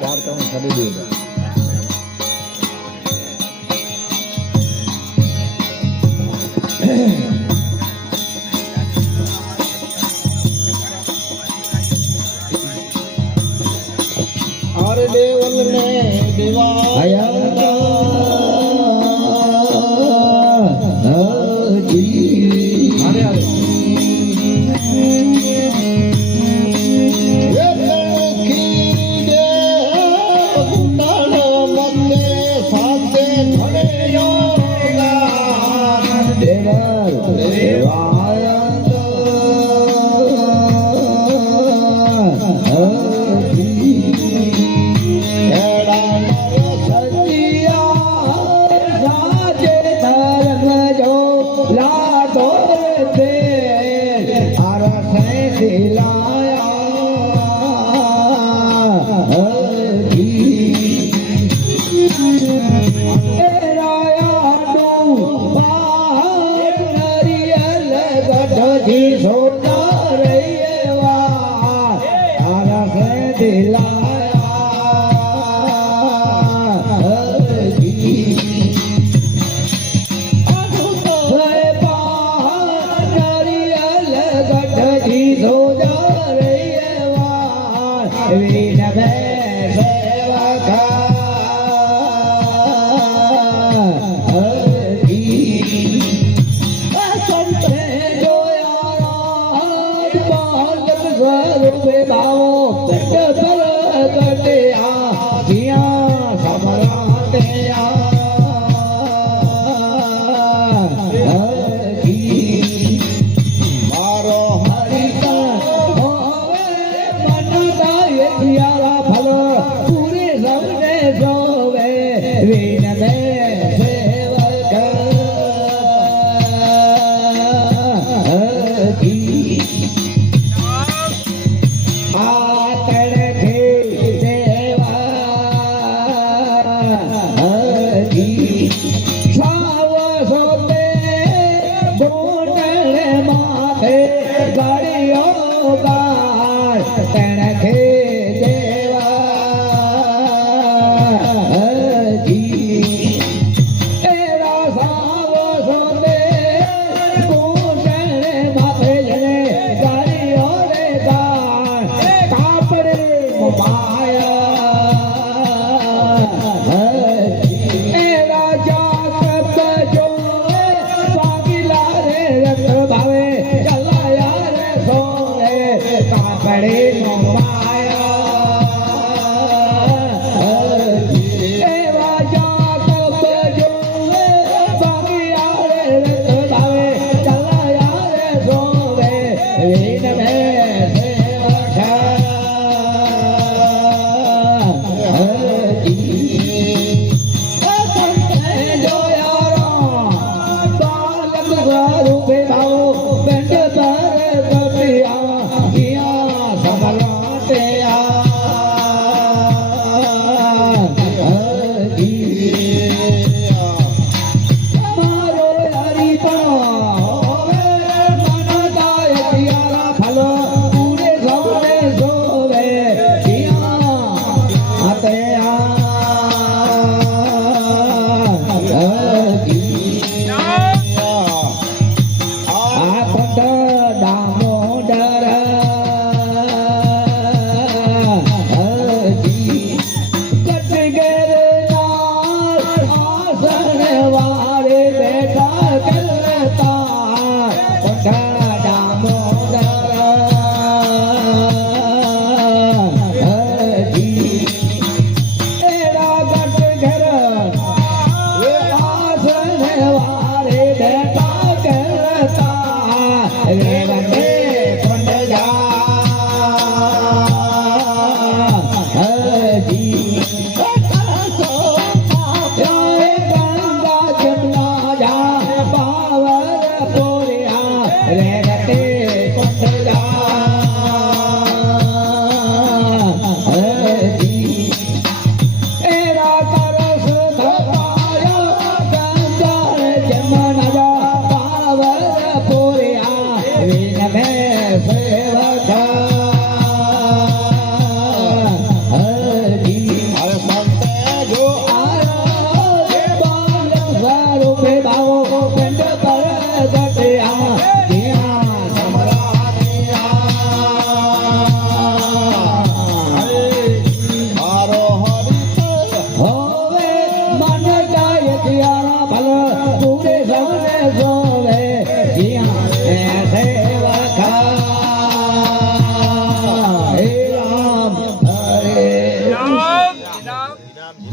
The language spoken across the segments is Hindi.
વાર્તા હું કરી દીધો. દેવલ ને દેવા સેવકા હરી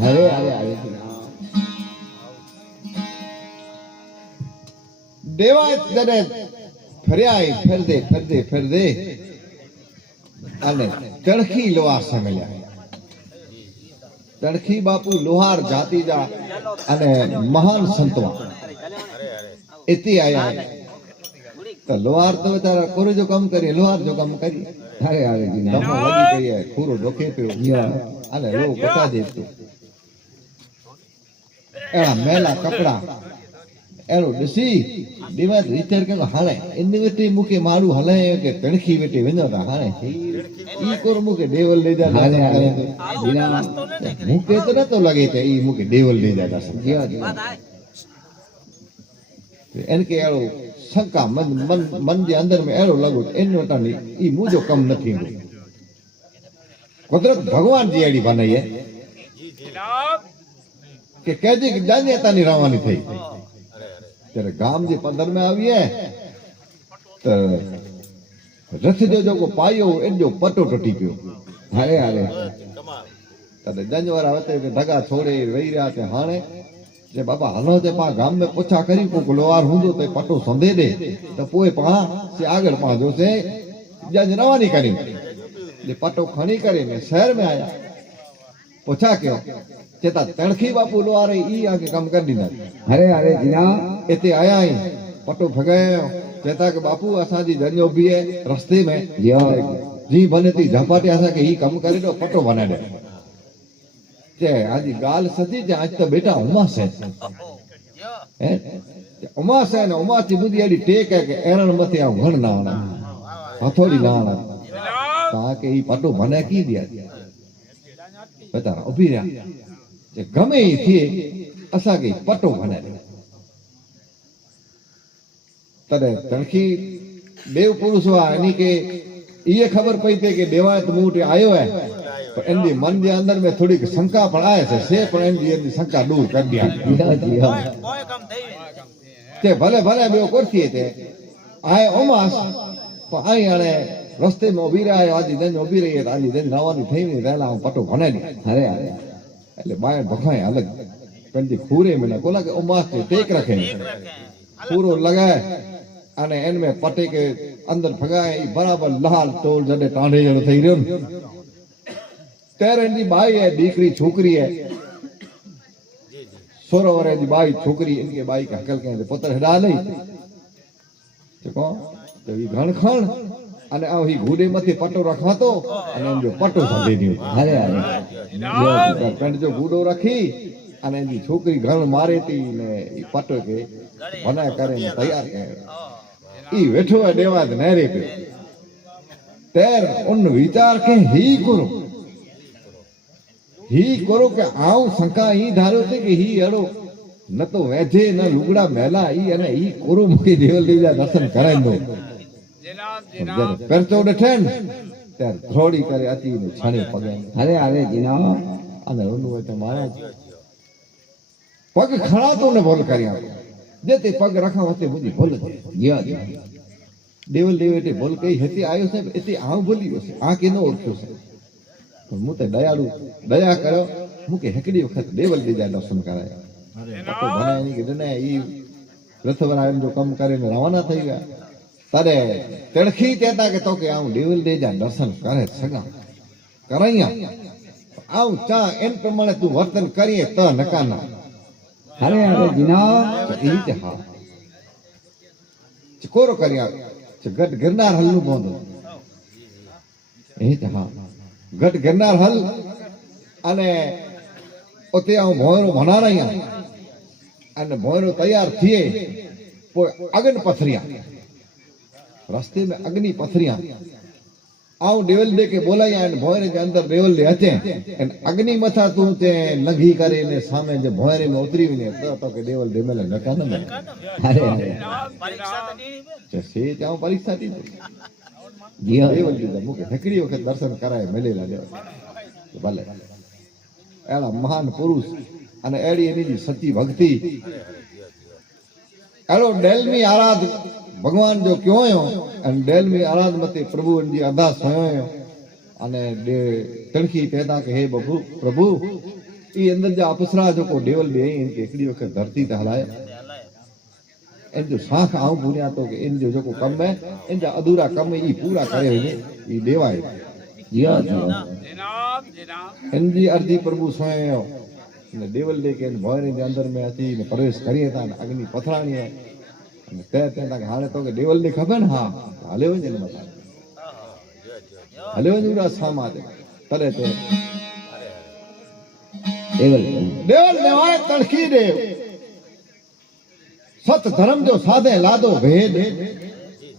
अरे अरे अरे देवा जडे फरिया फिर दे અને તણખી લોહાર સમલ્યા તણખી બાપુ લોહાર જાતિજા અને મહાન સંતવા એથી આયા તો લોહાર તો બેચારા કોરે જો કામ કરીએ લોહાર જો કામ કરીએ अरे अरे દમો લાગી ગઈ હે ખૂરો ડોકે પ્યો અને લો કોટા દેતો એના મેલા કપડા એનો દસી દિવાત વિચાર કે હાલે એની વેટી મુકે મારું હલે કે તણખી વેટી વેંદા હાલે ઈ કોર મુકે દેવલ લઈ જા अरे अरे बिना મુકે તો નતો લાગે તે ઈ મુકે દેવલ લઈ જા जियो जियो એને કે એનો શંકા મન જે અંદર में એનો લાગો એનો વટાની ઈ મુજો કમ નથી કુદરત ભગવાન जी આડી બનાઈએ કે કેજી કે જાન્યતાની રવાની થઈ ત્યારે ગામ જે 15 में આવીએ તો રથ જો કો પાયો એજો પટો તૂટી ગયો अरे अरे तने जंजवार आवते के ढगा छोड़े वही रहा के हाणे जे बाबा हलो ते पा गाम में पूछा करी को लोहार हुंदो ते पटो संधे दे तो पोए पा से आगळ पा जो से जंज रवानी करी जे पटो खणी करे ने शहर में आया पूछा क्यों चेता तणखी बापू लोहार ई आके काम कर दीना अरे अरे जिना एते आया ही पटो भगायो चेता के बापू असा जी जंजो भी है रस्ते में जियो जी भले ती झपाटे असा के ई काम करे तो पटो बना दे जे आज गाल सती जे आज तो बेटा उमास है हैं उमास है ना उमास की बुद्धि एडी टेक है के एरण मथे आ घण ना आना हथोड़ी ना आना ताके ई पटो बने की दिया बता उभी रहा जे गमे ई थी असा के पटो बने तदे तणखी देव पुरुष हुआ यानी के ये खबर पई थे कि देवायत मूठ आयो है तो इनकी मन के अंदर में थोड़ी शंका पण आए से पण इनकी शंका दूर कर दिया जियो जियो ते भले भले बे करती थे आए ओमास तो आई आने रस्ते में उभी रहा आज दिन उभी रही है आज दिन नवानी થઈ ને રહેલા હું પટો ભણે દી अरे अरे એટલે બાય ભખાય અલગ પેલી ખૂરે મેલા કોલા કે ઓમાસ તે ટેક रखे પૂરો લગાય અને એન મે પટે કે અંદર ભગાય ઈ બરાબર લાલ ટોલ જડે ટાંડે જણો થઈ રહ્યો ને ત્યારે ની બાઈ है દીકરી છોકરી है 16 વર્ષ ની બાઈ છોકરી इनके बाई का हकल के पुत्र हडा नहीं तो को तो ई घण खण અને આ ઈ ઘોડે માંથી પટો રખવાતો અને એનો પટો સાંધી દીધો अरे अरे જો કંડ જો ઘોડો રાખી અને એની છોકરી ઘણ મારે તી ને ઈ પટો કે બના કરે ને તૈયાર કરે ઈ વેઠો દેવા જ નરે पे તેર ઉન વિચાર કે ही करो के आऊ शंका ही धारो थे कि ही अड़ो न तो वेठे न लुगड़ा मेला ही अने ही कोरो मुके देवल लीजा दर्शन कराई दो परचो डठन त्यार थोड़ी करे अति ने छाणी पगे अरे अरे जिना अने उनु तो महाराज पग खड़ा तो ने बोल करिया जेते पग रखा होते मुझे बोल जियो जियो देवल देवते बोल कई हेती आयो से एती आऊ बोलियो से आ के न ओळख्यो से तो मुते दयालु दया करो मुके हेकड़ी वखत देवल दीजा दर्शन कराया पटो बनाया नहीं कि जने ई रथवरायन जो कम करे ने रवाना થઈ ગયા તારે તણખી કહેતા કે તો કે આવું દેવલ દેજા દર્શન કરે સગા કરાયા આવું ચા એન પ્રમાણે તું વર્તન કરીએ તો નકાના अरे अरे जिना ઈ જ હા ચકોરો કર્યા ગટ ગિરનાર હલ્લું બોંધ ઈ જ હા ગટ ગિરનાર હલ અને ઓતે આવું ભોયરો ભણારાયા અને ભોયરો તૈયાર થઈએ અગ્ન પથરિયા रास्ते में अग्नि पथरिया आऊ देवल दे के बोलाया एन भोयरे के अंदर देवल ले अचे एन अग्नि मथा तू ते लंघी करे ने सामे जे भोयरे में उतरी ने तो के देवल देमेल नका न अरे अरे परीक्षा तो दी जे से जाऊ परीक्षा दी जियो देवल दे मुके हेकड़ी वखत दर्शन कराय मिलेला देव भले एला महान पुरुष અને એડી એની સતી ભક્તિ એલો ડેલમી આરાધ भगवान जो क्यों हो एंड डेल में आराध मते प्रभु जी अरदास होयो अने तणखी कहता के हे प्रभु ई अंदर जा अप्सरा जो को डेवल दे इनके एकड़ी वक्त धरती ते हलाए इन जो साख आऊं पूरिया तो के इन जो को कम है इन जा अधूरा कम ई पूरा करे हुए ई देवाए जियो जियो इन जी अर्जी प्रभु स्वयं ने देवल दे के भोरे जे अंदर में अची ने प्रवेश करिए था अग्नि पथराणी है ने ते ते तक हाणे तो के देवल दे खबर हां हले वने ने मथा हले वने रा सामा दे तले ते देवल देवल देवाए तड़की देव सत धर्म जो साधे लादो भेद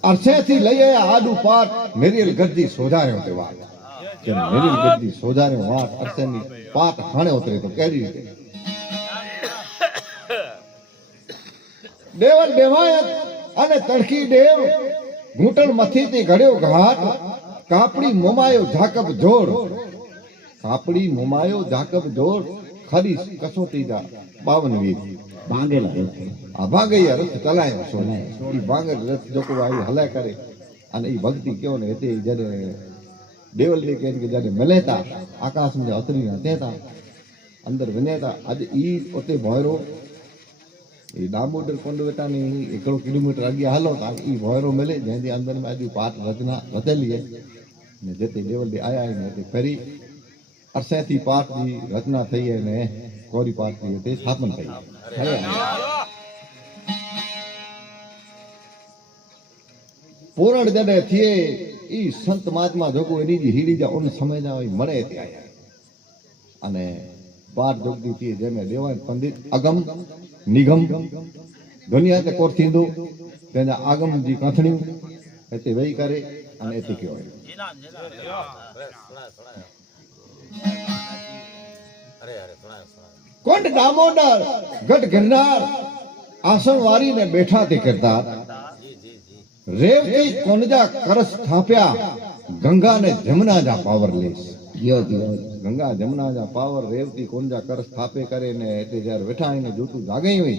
अरसे थी लई आडू पाट मेरियल गद्दी सोजायो ते वाट के मेरियल गद्दी सोजायो वाट अरसे नी पाट हाणे उतरे तो केड़ी रीते देवल देवायत अने तड़की देव घूंटण मथी ते घड़ियो घाट कापड़ी मोमायो झाकब जोड़ कापड़ी मोमायो झाकब जोड़ खरी कसोटी जा 52 वीर भांगेला आ भागे यार चलायो सो ई भागे रथ जोको आई हला करे अने ई भक्ति क्यों ने हेते जने देवल दे के जने मिलेता आकाश में उतरी रहता अंदर विनेता आज ई ओते भोयरो ई दामोदर कुंड वेटा ने 1 किलोमीटर आगे हालो ता ई भोयरो मिले जेंदी अंदर में आज पाठ रचना रचेली है ने जेते देवल दे आया ने ते फरी अरसे थी पाठ की रचना थई है ने कोरी पाठ की ते स्थापन थई पूरण जडे थिए ई संत महात्मा जोको एनी जी हीड़ी जा उन समय जा मरे ते आया अने पाठ जोगदी थी जेमे देवान पंडित अगम निगम दुनिया ते कोर थींदो तेजा आगम जी कथणियूं एते वेही करे अने एते कयो कुंड दामोदर गढ़ गिरनार आसन वारी ने बैठा ते किरदार रेवती कुंजा कर स्थाप्या गंगा ने जमुना जा पावर लेस जियो जियो गंगा जमुना जा पावर रेवती कुंजा कर स्थापे करे ने एते जार बैठा ने जोतु जागई हुई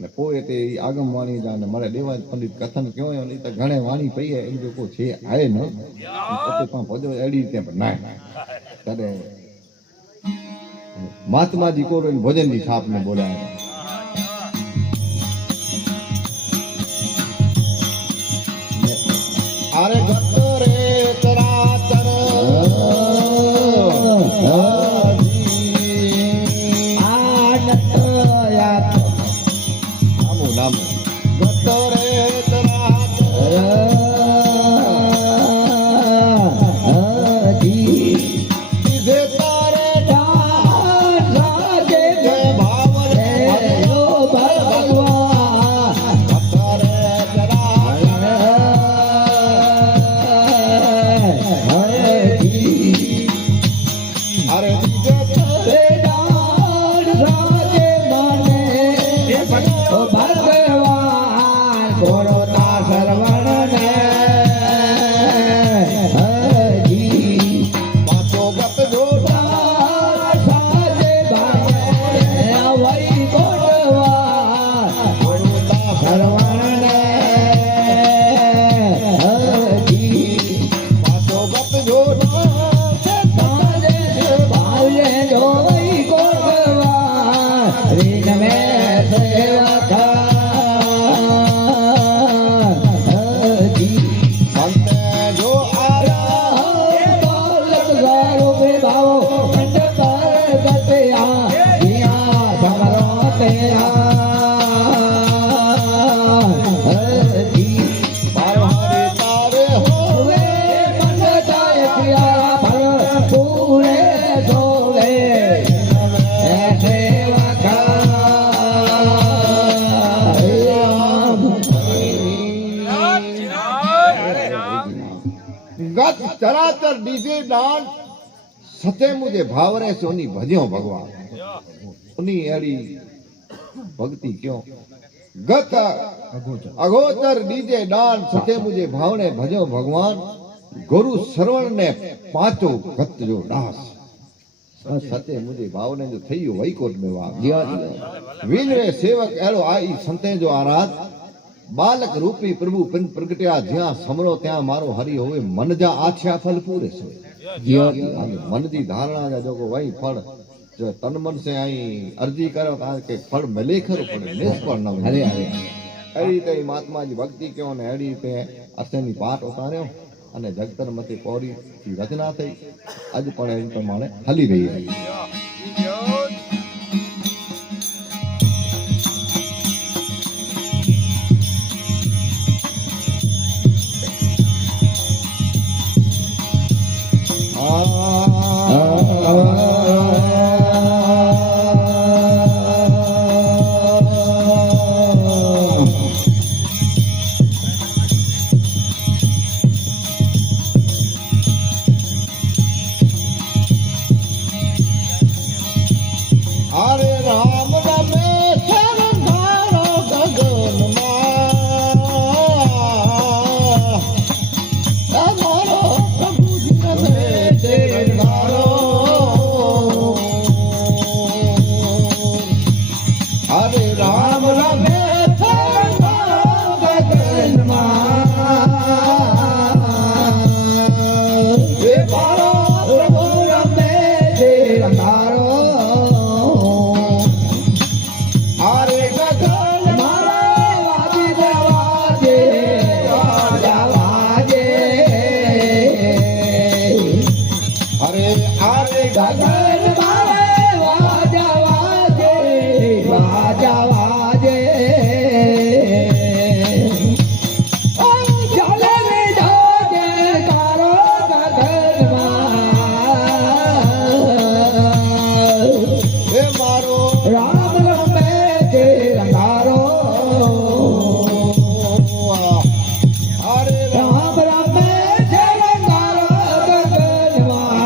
ने पोए ते आगम वाणी जा ने मारे देवा पंडित कथन क्यों है नहीं तो घणे वाणी पई है इन जो को छे आए न ओते पा भजो एडी ते बनाए तदे महात्मा जी को भोजन की छाप में बोला है अरे गत्तो रे तेरा तर नामो नामो गत्तो रे तेरा गत चराचर डीजे डांस सते मुझे भावरे से उन्हीं भजियो भगवान उन्हीं एड़ी भक्ति क्यों गत अगोचर डीजे डांस सते मुझे भावने भजो भगवान गुरु श्रवण ने पांचो गत जो दास सते मुझे भावने जो थई वही कोट में वाह वीनरे सेवक एरो आई संते जो आराध बालक रूपी प्रभु पिन प्रगट्या ज्या समरो त्या मारो हरि होवे मन जा आछा फल पूरे सोए मन जी धारणा जा जो वही फल જો તન મન સે અહીં અરજી કરો તો આ કે ફળ મળે ખરું પડે નિષ્ફળ ન અરે મળે અરે એવી રીતે મહાત્માજી ભક્તિ કયો ને એવી રીતે અસેની પાઠ ઉતાર્યો અને જગતર મથી પૌરી થી રચના થઈ આજ પણ એ પ્રમાણે હાલી રહી છે. હરે રામ રમે શરણારો ગગનમાં અમારો પ્રભુજી રમે શરણારો હરે રામ રમે શરણારો ગગનમાં હે મારો પ્રભુ રમે શરણારો હરે ગગન મારે વાજી દેવાજે વાજા વાજે હરે હરે ગગન મારે વાજા વાજે વાજા વાજે ચાલે રે જાજે તારો ગગનમાં હે મારો રામ રમે છે રંગારો હરે રામ રમે છે રંગારો ગગનમાં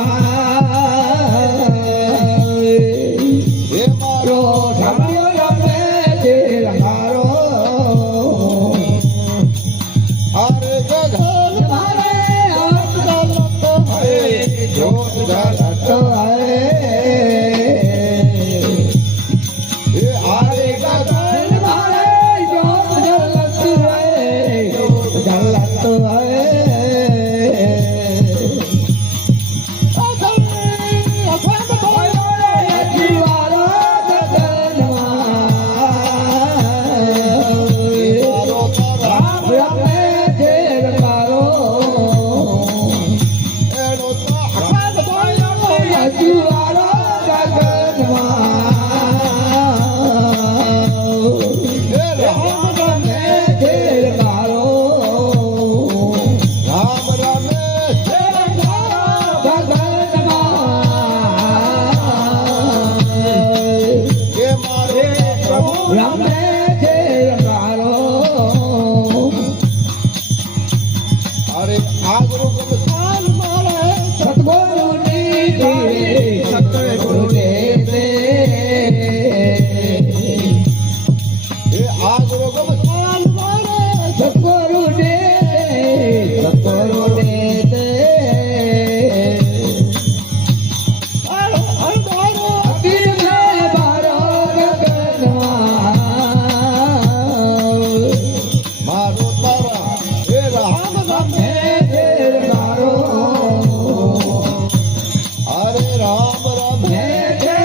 હે મારો રામ રમે છે રંગારો હરે ગગન મારે અમૃત હરે જોત જગત હરે હરે ગગન મારે જોત જલત હે જલત હે અખંડ બોલો જીવારો ગગનમાં રામ રમે છે રંગારો એનો તો અખંડ બોલો જીવારો ગગનમાં રામ રમે છે રંગારો રામ રમે છે રંગારો ગગનમાં કે મારે પ્રભુ રમે છે રંગારો અરે આગરો ગમસાન મારે સતગુરુની ધીરે સતગુરુને દે એ આગરો ગમસાન મારે સતગુરુને દે આરો અંધારો અકીને બારો ગગનમાં મારો તારા હે રામ રમે છે રંગારો હરે રામ રમે છે